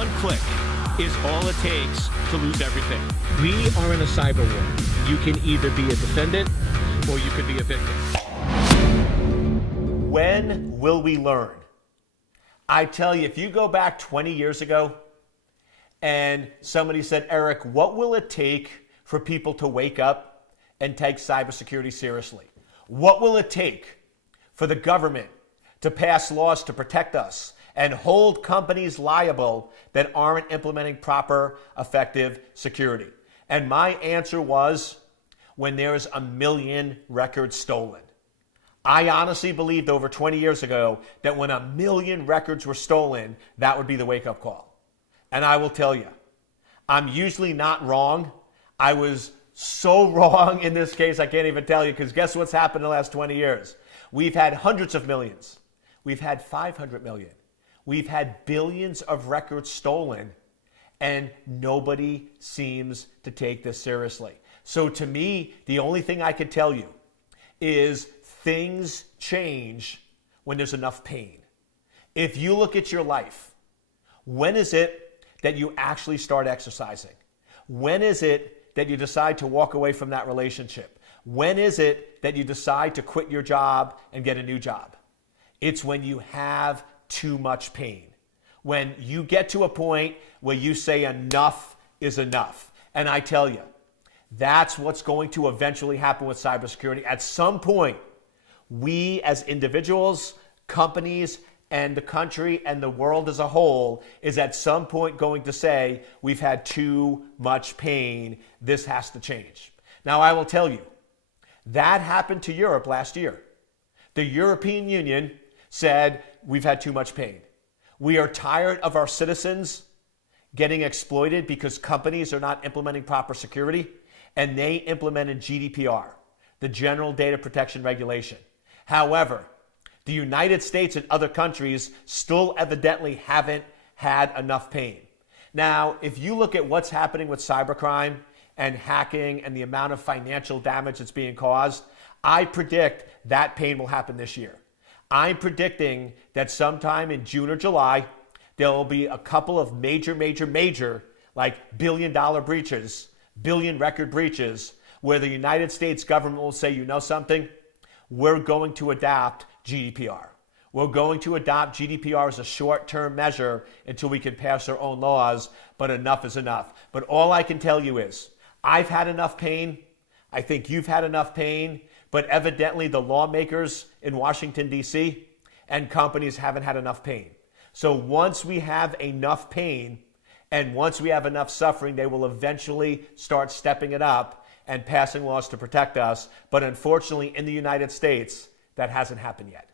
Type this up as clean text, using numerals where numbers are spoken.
One click is all it takes to lose everything. We are in a cyber war. You can either be a defendant or you could be a victim. When will we learn? I tell you, if you go back 20 years ago and somebody said, Eric, what will it take for people to wake up and take cybersecurity seriously? What will it take for the government to pass laws to protect us and hold companies liable that aren't implementing proper, effective security? And my answer was, when there's 1 million records stolen. I honestly believed over 20 years ago that when 1 million records were stolen, that would be the wake-up call. And I will tell you, I'm usually not wrong. I was so wrong in this case, I can't even tell you, because guess what's happened in the last 20 years? We've had hundreds of millions. We've had 500 million. We've had billions of records stolen, and nobody seems to take this seriously. So to me, the only thing I can tell you is things change when there's enough pain. If you look at your life, when is it that you actually start exercising? When is it that you decide to walk away from that relationship? When is it that you decide to quit your job and get a new job? It's when you have too much pain. When you get to a point where you say enough is enough. And I tell you, that's what's going to eventually happen with cybersecurity. At some point, we as individuals, companies, and the country and the world as a whole is at some point going to say, we've had too much pain. This has to change. Now, I will tell you, that happened to Europe last year. The European Union said, we've had too much pain. We are tired of our citizens getting exploited because companies are not implementing proper security, and they implemented GDPR, the General Data Protection Regulation. However, the United States and other countries still evidently haven't had enough pain. Now, if you look at what's happening with cybercrime and hacking and the amount of financial damage that's being caused, I predict that pain will happen this year. I'm predicting that sometime in June or July, there will be a couple of major, like billion-dollar breaches, billion record breaches, where the United States government will say, you know something? We're going to adopt GDPR. We're going to adopt GDPR as a short-term measure until we can pass our own laws, but enough is enough. But all I can tell you is, I've had enough pain. I think you've had enough pain, but evidently the lawmakers in Washington, D.C. and companies haven't had enough pain. So once we have enough pain and once we have enough suffering, they will eventually start stepping it up and passing laws to protect us. But unfortunately, in the United States, that hasn't happened yet.